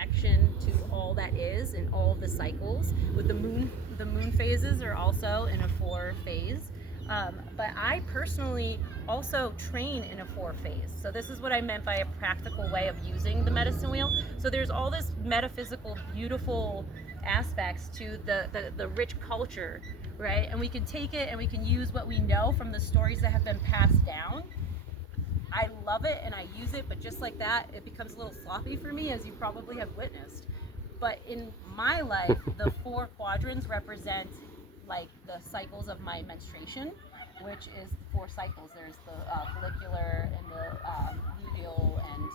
connection to all that is and all of the cycles. With the moon phases are also in a 4 phase. But I personally also train in a 4 phase. So this is what I meant by a practical way of using the medicine wheel. So there's all this metaphysical, beautiful aspects to the rich culture, right? And we can take it and we can use what we know from the stories that have been passed down. I love it and I use it, but just like that, it becomes a little sloppy for me, as you probably have witnessed. But in my life, the 4 quadrants represent like the cycles of my menstruation, which is 4 cycles. There's the follicular and the luteal and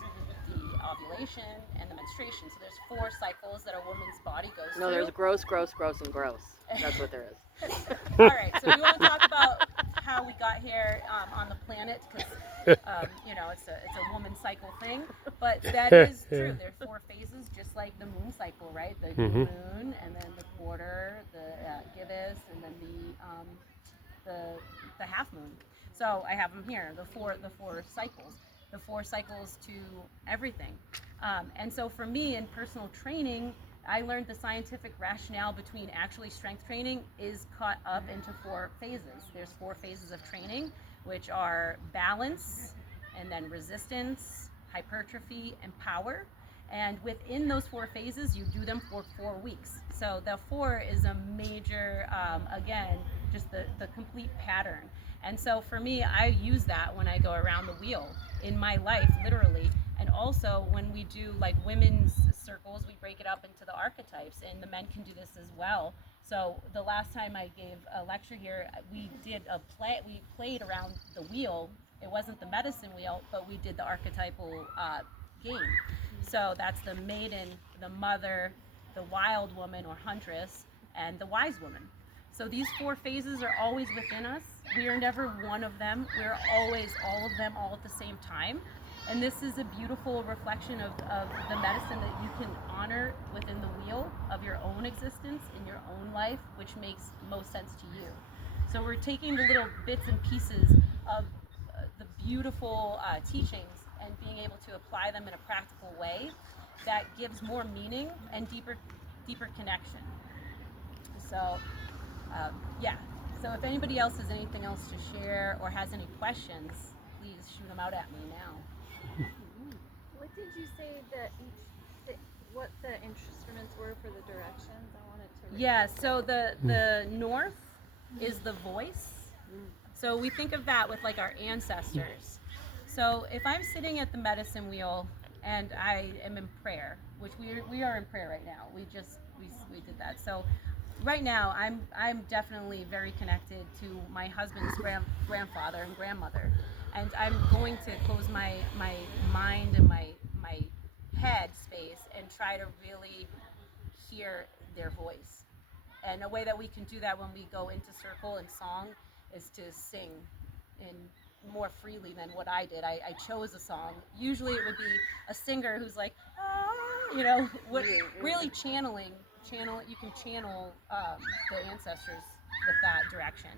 the ovulation and the menstruation. So there's 4 cycles that a woman's body goes through. No, there's gross, gross, gross, and gross. That's what there is. All right, so we want to talk about how we got here on the planet, because it's a woman cycle thing, but that is true. There's 4 phases, just like the moon cycle, right? The moon, and then the quarter, the gibbous, and then the half moon. So I have them here, the four cycles to everything. And so for me in personal training, I learned the scientific rationale between actually strength training is cut up into 4 phases. There's 4 phases of training, which are balance, and then resistance, hypertrophy, and power. And within those 4 phases, you do them for 4 weeks. So the 4 is a major, again, just the complete pattern. And so for me, I use that when I go around the wheel in my life, literally. And also when we do like women's circles, we break it up into the archetypes, and the men can do this as well. So the last time I gave a lecture here, we played around the wheel. It wasn't the medicine wheel, but we did the archetypal game. So that's the maiden, the mother, the wild woman or huntress, and the wise woman. So these 4 phases are always within us. We are never one of them. We're always all of them all at the same time. And this is a beautiful reflection of the medicine that you can honor within the wheel of your own existence in your own life, which makes most sense to you. So we're taking the little bits and pieces of the beautiful teachings and being able to apply them in a practical way that gives more meaning and deeper connection. So so if anybody else has anything else to share or has any questions, please shoot them out at me now. What did you say what the instruments were for the directions? I wanted to. Yeah, so the north is the voice. So we think of that with like our ancestors. So if I'm sitting at the medicine wheel and I am in prayer, which we are in prayer right now. We did that. So right now I'm definitely very connected to my husband's grandfather and grandmother. And I'm going to close my mind and my head space and try to really hear their voice. And a way that we can do that when we go into circle and song is to sing in more freely than what I did. I chose a song. Usually it would be a singer who's like, really channeling. You can channel the ancestors with that direction.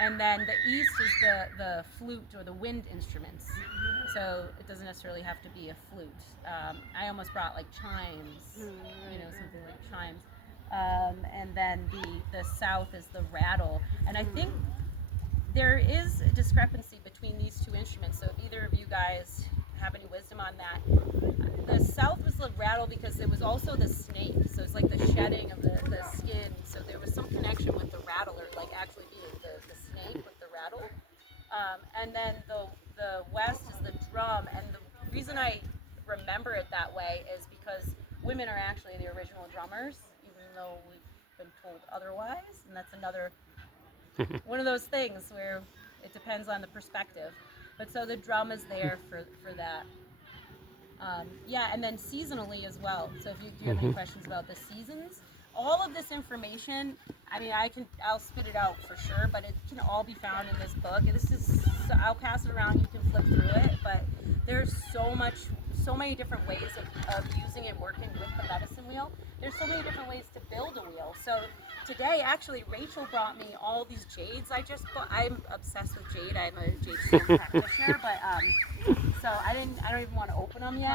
And then the east is the flute or the wind instruments. So it doesn't necessarily have to be a flute. I almost brought like chimes, something like chimes. And then the south is the rattle. And I think there is a discrepancy between these 2 instruments. So if either of you guys have any wisdom on that. The south was the rattle because it was also the snake. So it's like the shedding of the skin. So there was some connection with the rattler, like actually being the snake with the rattle. And then the west is the drum. And the reason I remember it that way is because women are actually the original drummers, even though we've been told otherwise. And that's another one of those things where it depends on the perspective. But so the drum is there for that. And then seasonally as well. So if you have any questions about the seasons, all of this information, I'll spit it out for sure, but it can all be found in this book. And I'll pass it around, you can flip through it, but there's so many different ways of using and working with the medicine wheel. There's so many different ways to build a wheel. So today, actually, Rachel brought me all these jades. I'm obsessed with jade. I'm a jade stone practitioner, but so I don't even want to open them yet.